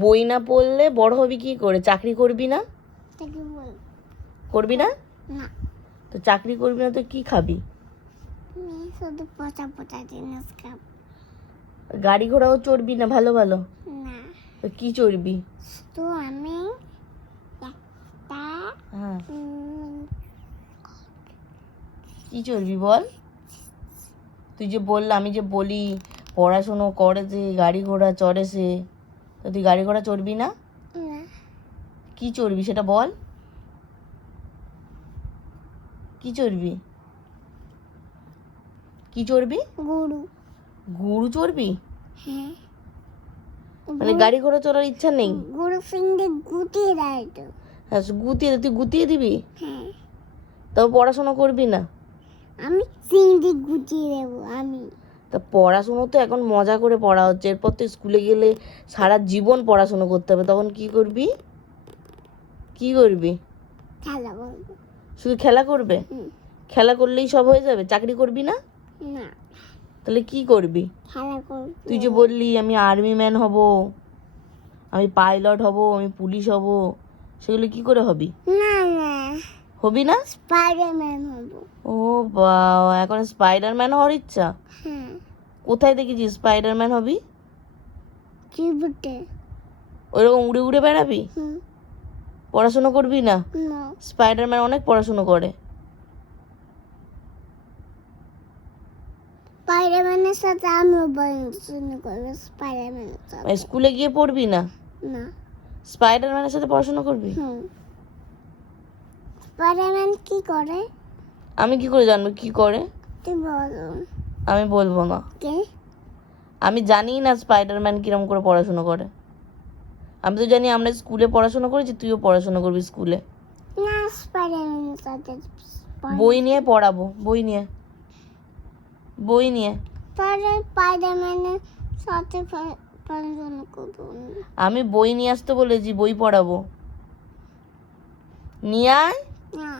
বই না পড়লে বড় হবি কি করে? চাকরি করবি না? করবি না? না, তো চাকরি করবি না তো কি খাবি? শুধু পচা পচা জিনিস খাবো। গাড়ি ঘোড়াও চড়বি না ভালো ভালো? না, তো কি চড়বি? তো আমি একটা হ্যাঁ, কি চড়বি বল? তুই যে বললি, আমি যে বলি পড়াশুনো করে যে গাড়ি ঘোড়া চড়ে সে, তো তুই গাড়ি ঘোড়া চড়বি না? না, কি চড়বি সেটা বল। কি চড়বি? কি চড়বি? গরু। গরু চড়বি? হ্যাঁ, মানে গাড়ি ঘোড়া চড়ার ইচ্ছা নেই? গরু ফিঙ্গে গুটিয়ে দেয় তো। হ্যাঁ, গুতিয়ে তুই গুতিয়ে দিবি? হ্যাঁ, তবে পড়াশোনা করবি না? আমি ফিঙ্গে গুটিয়ে দেবো আমি। তা পড়াশুনো তো এখন মজা করে পড়া হচ্ছে, এরপর তো স্কুলে গেলে সারা জীবন পড়াশুনো করতে হবে, তখন কি করবি? কি করবি? খেলা করবো। শুধু খেলা করবে? খেলা করলেই সব হয়ে যাবে? চাকরি করবি না? না, তাহলে কি করবি? খেলা করবো। তুই যে বললি আমি আর্মি ম্যান হব, আমি পাইলট হব, আমি পুলিশ হব, সেগুলো কি করে হবি? না না, হবি না? স্পাইডারম্যান হবো। ও বাবা, এখন স্পাইডারম্যান হওয়ার ইচ্ছা? হ্যাঁ, কোথায় দেখেছিস স্পাইডারম্যান হবি? কিবোর্ডে। ওইরকম উড়ে উড়ে বেড়াবি? পড়াশুনো করবি না? না, স্পাইডারম্যান অনেক পড়াশুনো করে। স্পাইডারম্যানের সাথে আমিও পড়াশোনা করবো। স্পাইডারম্যানের সাথে। স্কুলে গিয়ে পড়বি না? না। স্পাইডারম্যানের সাথে পড়াশোনা করবি? স্পাইডারম্যান কি করে? আমি কি করে জানবো কি করে? তুই বলো। আমি বলবো না। কে? আমি জানি না স্পাইডারম্যান কিরম করে পড়াশোনা করে। আমি তো জানি আমরা স্কুলে পড়াশোনা করেছি, তুইও পড়াশোনা করবি স্কুলে। না, স্পাইডারম্যানের সাথে বই নিয়ে পড়াবো, বই নিয়ে। বই নিয়ে স্পাইডারম্যানের সাথে পড়াশোনা করবো। আমি বই নিয়ে আসতে বলেছি, বই পড়াবো। নিয়ে আয়। না।